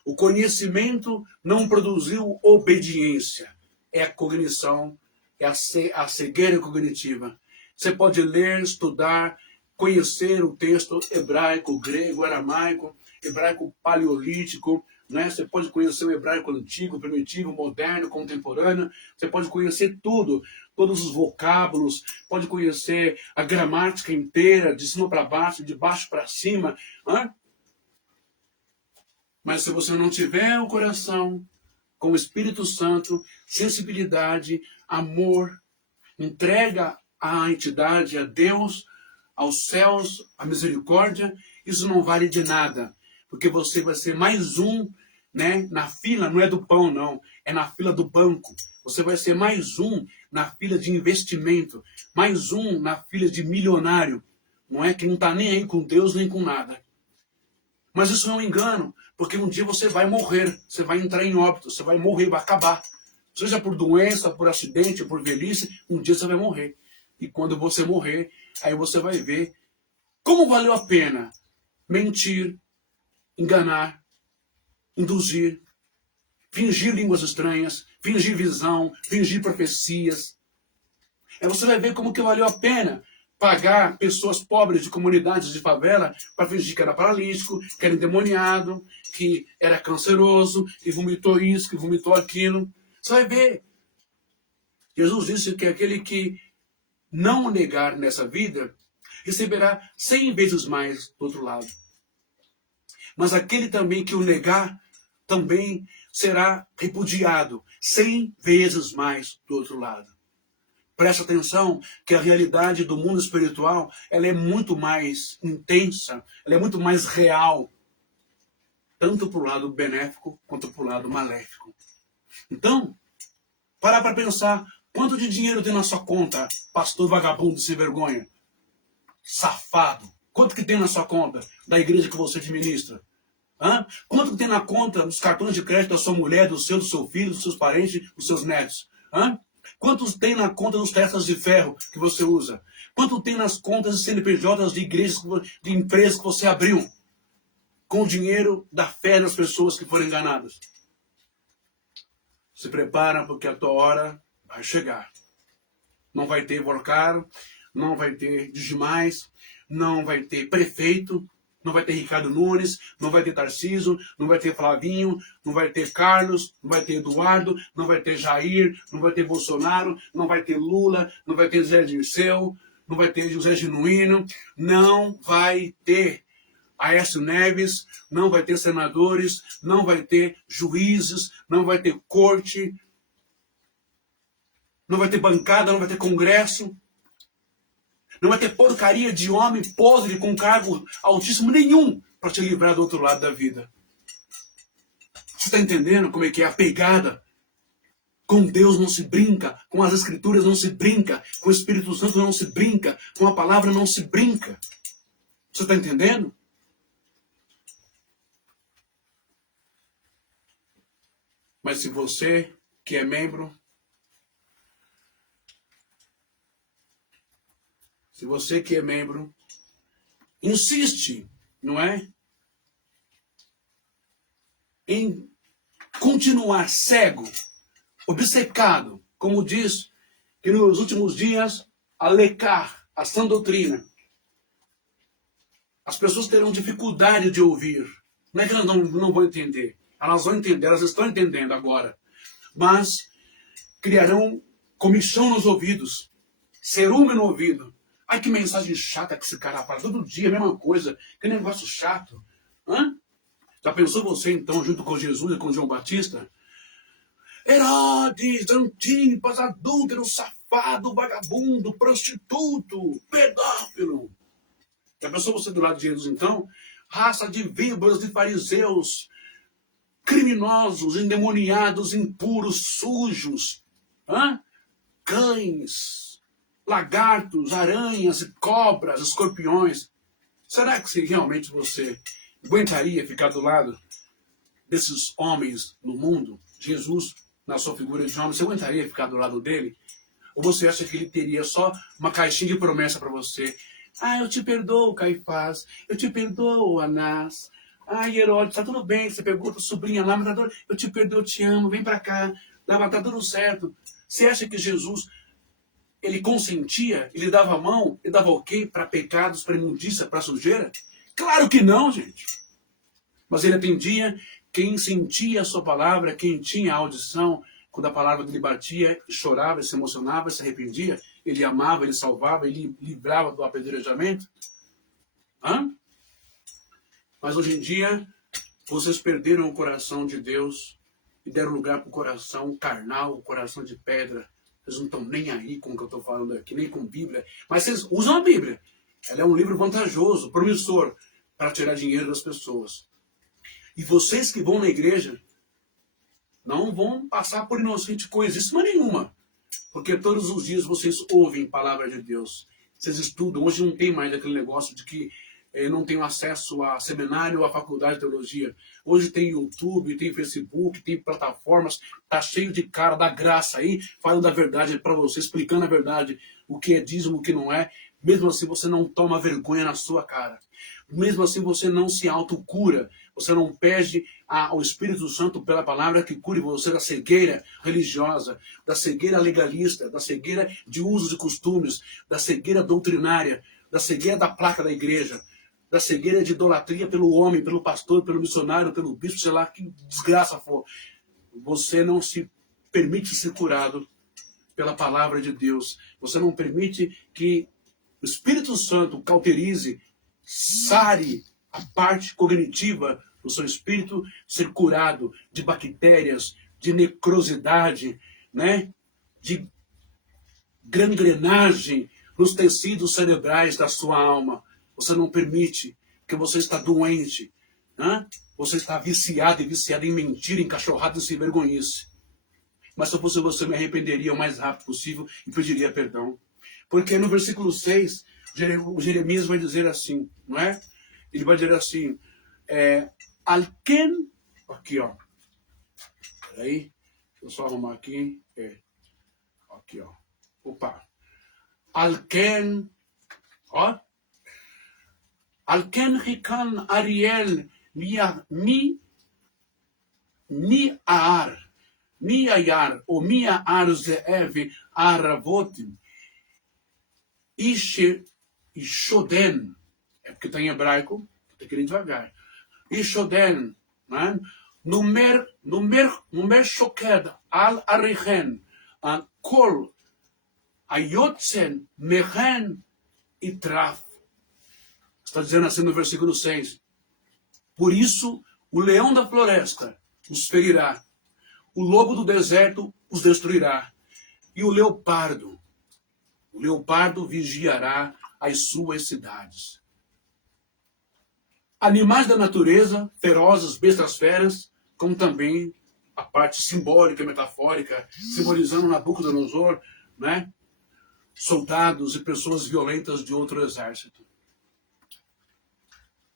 O conhecimento não produziu obediência, é a cognição, é a cegueira cognitiva. Você pode ler, estudar, conhecer o texto hebraico, grego, aramaico, hebraico paleolítico, né? Você pode conhecer o hebraico antigo, primitivo, moderno, contemporâneo. Você pode conhecer tudo, todos os vocábulos, pode conhecer a gramática inteira, de cima para baixo, de baixo para cima. Né? Mas se você não tiver o coração com o Espírito Santo, sensibilidade, amor, entrega à entidade, a Deus, aos céus, a misericórdia, isso não vale de nada. Porque você vai ser mais um, né, na fila, não é do pão não, é na fila do banco. Você vai ser mais um na fila de investimento, mais um na fila de milionário, não é? Que não está nem aí com Deus nem com nada. Mas isso é um engano, porque um dia você vai morrer, você vai entrar em óbito, você vai morrer, vai acabar. Seja por doença, por acidente, por velhice, um dia você vai morrer. E quando você morrer, aí você vai ver como valeu a pena mentir, enganar, induzir, fingir línguas estranhas, fingir visão, fingir profecias. Aí você vai ver como que valeu a pena pagar pessoas pobres de comunidades de favela para fingir que era paralítico, que era endemoniado, que era canceroso, que vomitou isso, que vomitou aquilo. Você vai ver. Jesus disse que aquele que não o negar nessa vida, receberá 100 vezes mais do outro lado. Mas aquele também que o negar, também será repudiado 100 vezes mais do outro lado. Presta atenção que a realidade do mundo espiritual, ela é muito mais intensa, ela é muito mais real, tanto para o lado benéfico quanto para o lado maléfico. Então, parar para pensar, quanto de dinheiro tem na sua conta, pastor vagabundo sem vergonha, safado? Quanto que tem na sua conta da igreja que você administra? Hã? Quanto que tem na conta dos cartões de crédito da sua mulher, do seu filho, dos seus parentes, dos seus netos? Hã? Quantos tem na conta dos testas de ferro que você usa? Quanto tem nas contas de CNPJs de igrejas, de empresas que você abriu? Com o dinheiro da fé das pessoas que foram enganadas. Se prepara porque a tua hora vai chegar. Não vai ter Vorcar, não vai ter Digimais, não vai ter prefeito, não vai ter Ricardo Nunes, não vai ter Tarcísio, não vai ter Flavinho, não vai ter Carlos, não vai ter Eduardo, não vai ter Jair, não vai ter Bolsonaro, não vai ter Lula, não vai ter Zé Dirceu, não vai ter José Genuíno, não vai ter Aécio Neves, não vai ter senadores, não vai ter juízes, não vai ter corte, não vai ter bancada, não vai ter congresso, não vai ter porcaria de homem podre com cargo altíssimo nenhum para te livrar do outro lado da vida. Você está entendendo como é que é a pegada? Com Deus não se brinca, com as Escrituras não se brinca, com o Espírito Santo não se brinca, com a palavra não se brinca. Você está entendendo? Mas se você que é membro, insiste, não é? Em continuar cego, obcecado, como diz que nos últimos dias, a lecar, a sã doutrina. As pessoas terão dificuldade de ouvir. Não é que elas não vão entender. Elas vão entender, elas estão entendendo agora. Mas criarão comichão nos ouvidos, cerume no ouvido. Ai, que mensagem chata que esse cara fala. Todo dia a mesma coisa. Que negócio chato. Hã? Já pensou você, então, junto com Jesus e com João Batista? Herodes, Antipas, adúltero, safado, vagabundo, prostituto, pedófilo. Já pensou você do lado de Jesus, então? Raça de víboras, de fariseus, criminosos, endemoniados, impuros, sujos. Hã? Cães, lagartos, aranhas, cobras, escorpiões. Será que realmente você aguentaria ficar do lado desses homens no mundo? Jesus, na sua figura de homem, você aguentaria ficar do lado dele? Ou você acha que ele teria só uma caixinha de promessa para você? Ah, eu te perdoo, Caifás. Eu te perdoo, Anás. Ai, Herodes, tá tudo bem. Você pegou tua sobrinha lá, mas tá tudo... Eu te perdoo, eu te amo. Vem para cá. Tá tudo certo. Você acha que Jesus, ele consentia? Ele dava a mão? Ele dava ok para pecados, para imundícia, para sujeira? Claro que não, gente. Mas ele atendia quem sentia a sua palavra, quem tinha a audição, quando a palavra dele batia, chorava, se emocionava, se arrependia, ele amava, ele salvava, ele livrava do apedrejamento. Hã? Mas hoje em dia, vocês perderam o coração de Deus e deram lugar para o coração carnal, o coração de pedra. Vocês não estão nem aí com o que eu estou falando aqui, nem com Bíblia. Mas vocês usam a Bíblia. Ela é um livro vantajoso, promissor, para tirar dinheiro das pessoas. E vocês que vão na igreja, não vão passar por inocente coisíssima nenhuma. Porque todos os dias vocês ouvem palavra de Deus. Vocês estudam. Hoje não tem mais aquele negócio de que não tem acesso a seminário ou a faculdade de teologia. Hoje tem YouTube, tem Facebook, tem plataformas. Tá cheio de cara da graça aí, falando a verdade para você, explicando a verdade, o que é dízimo, o que não é. Mesmo assim você não toma vergonha na sua cara. Mesmo assim você não se autocura. Você não pede ao Espírito Santo pela palavra que cure você da cegueira religiosa, da cegueira legalista, da cegueira de usos de costumes, da cegueira doutrinária, da cegueira da placa da igreja, da cegueira de idolatria pelo homem, pelo pastor, pelo missionário, pelo bispo, sei lá, que desgraça for. Você não se permite ser curado pela palavra de Deus. Você não permite que o Espírito Santo cauterize, sare a parte cognitiva do seu espírito ser curado de bactérias, de necrosidade, né? De gangrenagem nos tecidos cerebrais da sua alma. Você não permite, porque você está doente. Né? Você está viciado e viciado em mentira, em cachorrada e sem vergonhice. Mas se eu fosse você, eu me arrependeria o mais rápido possível e pediria perdão. Porque no versículo 6, Jeremias vai dizer assim, não é? Ele vai dizer assim, Alken, aqui ó, peraí, deixa eu só arrumar aqui, aqui ó, opa, Alken, ó, Alken Hikan Ariel Miayar, ou Miaar Zeev Aravotim, Ishoden, é porque está em hebraico, tem que ir devagar. Ishoden, né? Numer Shoked al Arichen, Kol Ayotzen Mehen Itraf. Está dizendo assim no versículo 6. Por isso, o leão da floresta os ferirá, o lobo do deserto os destruirá, e o leopardo vigiará as suas cidades. Animais da natureza, ferozes, bestas feras, como também a parte simbólica, metafórica, simbolizando Nabucodonosor, né? Soldados e pessoas violentas de outro exército.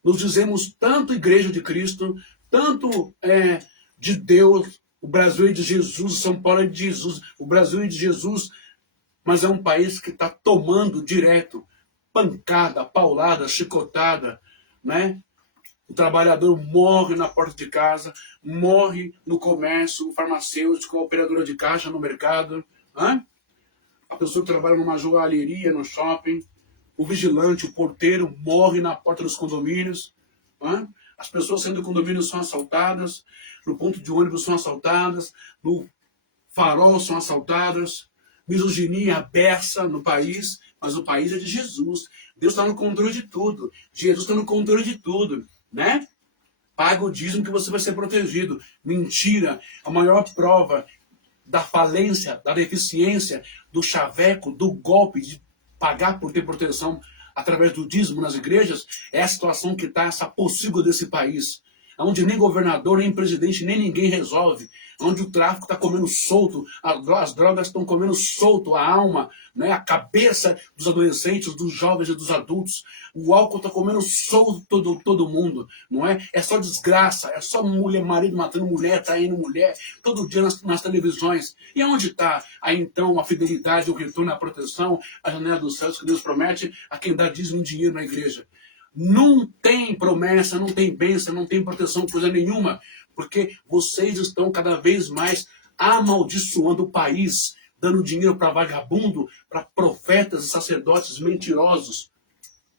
Nos dizemos tanto Igreja de Cristo, tanto de Deus, o Brasil é de Jesus, São Paulo é de Jesus, o Brasil é de Jesus, mas é um país que está tomando direto pancada, paulada, chicotada, né? O trabalhador morre na porta de casa, morre no comércio, o farmacêutico, a operadora de caixa no mercado, né? A pessoa que trabalha numa joalheria, no shopping, o vigilante, o porteiro, morre na porta dos condomínios. Né? As pessoas saindo do condomínio são assaltadas, no ponto de ônibus são assaltadas, no farol são assaltadas, misoginia aberta no país, mas o país é de Jesus. Deus está no controle de tudo. Jesus está no controle de tudo, né? Paga o dízimo que você vai ser protegido. Mentira. A maior prova da falência, da deficiência, do chaveco, do golpe de pagar por ter proteção através do dízimo nas igrejas, é a situação que está essa pocilga desse país, onde nem governador, nem presidente, nem ninguém resolve, onde o tráfico está comendo solto, as drogas estão comendo solto a alma, né, a cabeça dos adolescentes, dos jovens e dos adultos, o álcool está comendo solto todo mundo, não é? É só desgraça, é só mulher, marido matando mulher, traindo mulher, todo dia nas televisões. E onde está aí então a fidelidade, o retorno, a proteção, a janela dos céus que Deus promete a quem dá dízimo e dinheiro na igreja? Não tem promessa, não tem bênção, não tem proteção, coisa nenhuma, porque vocês estão cada vez mais amaldiçoando o país, dando dinheiro para vagabundo, para profetas e sacerdotes mentirosos.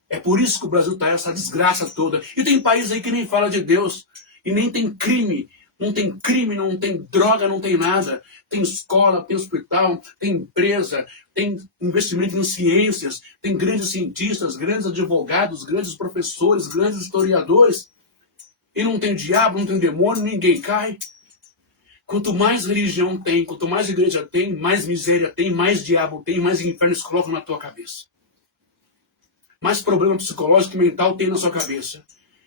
É por isso que o Brasil está essa desgraça toda. E tem país aí que nem fala de Deus, e nem tem crime. Não tem crime, não tem droga, não tem nada. Tem escola, tem hospital, tem empresa, tem investimento em ciências, tem grandes cientistas, grandes advogados, grandes professores, grandes historiadores. E não tem diabo, não tem demônio, ninguém cai. Quanto mais religião tem, quanto mais igreja tem, mais miséria tem, mais diabo tem, mais inferno se colocam na tua cabeça. Mais problema psicológico e mental tem na sua cabeça.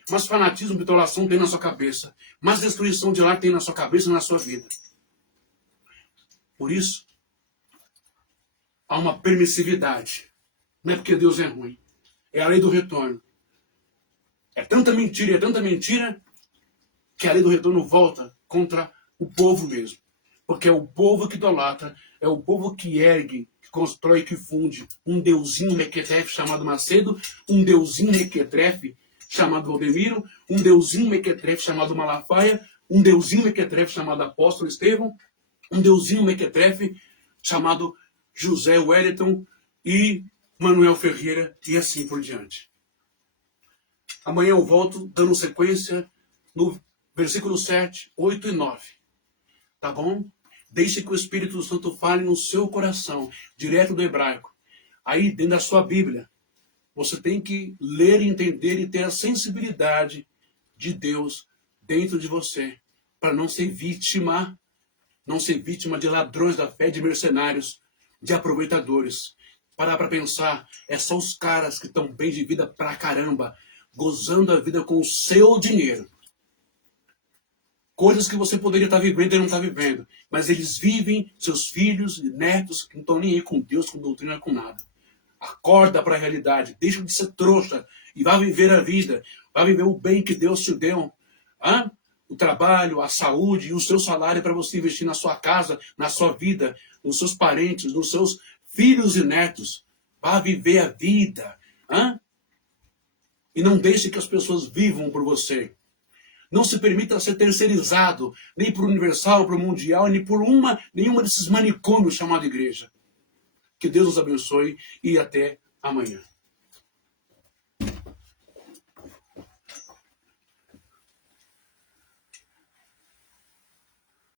Mais fanatismo, bitolação tem na sua cabeça. Mais destruição de lar tem na sua cabeça e na sua vida. Por isso, há uma permissividade. Não é porque Deus é ruim. É a lei do retorno. É tanta mentira, que a lei do retorno volta contra o povo mesmo. Porque é o povo que idolatra, é o povo que ergue, que constrói, que funde um deusinho mequetrefe chamado Macedo, um deusinho mequetrefe chamado Valdemiro, um deusinho mequetrefe chamado Malafaia, um deusinho mequetrefe chamado Apóstolo Estevão, um deusinho mequetrefe chamado José Wellington e Manuel Ferreira e assim por diante. Amanhã eu volto dando sequência no versículo 7, 8 e 9. Tá bom? Deixe que o Espírito Santo fale no seu coração, direto do hebraico. Aí, dentro da sua Bíblia, você tem que ler, entender e ter a sensibilidade de Deus dentro de você, para não ser vítima de ladrões da fé, de mercenários, de aproveitadores. Parar para pensar, é só os caras que estão bem de vida pra caramba, gozando a vida com o seu dinheiro. Coisas que você poderia estar vivendo e não está vivendo. Mas eles vivem, seus filhos e netos, que não estão nem aí com Deus, com doutrina, com nada. Acorda para a realidade, deixa de ser trouxa e vá viver a vida. Vá viver o bem que Deus te deu. Hã? O trabalho, a saúde e o seu salário para você investir na sua casa, na sua vida, nos seus parentes, nos seus filhos e netos. Vá viver a vida. Hã? E não deixe que as pessoas vivam por você. Não se permita ser terceirizado, nem por Universal, por Mundial, nem por nenhuma desses manicômios chamado igreja. Que Deus os abençoe e até amanhã.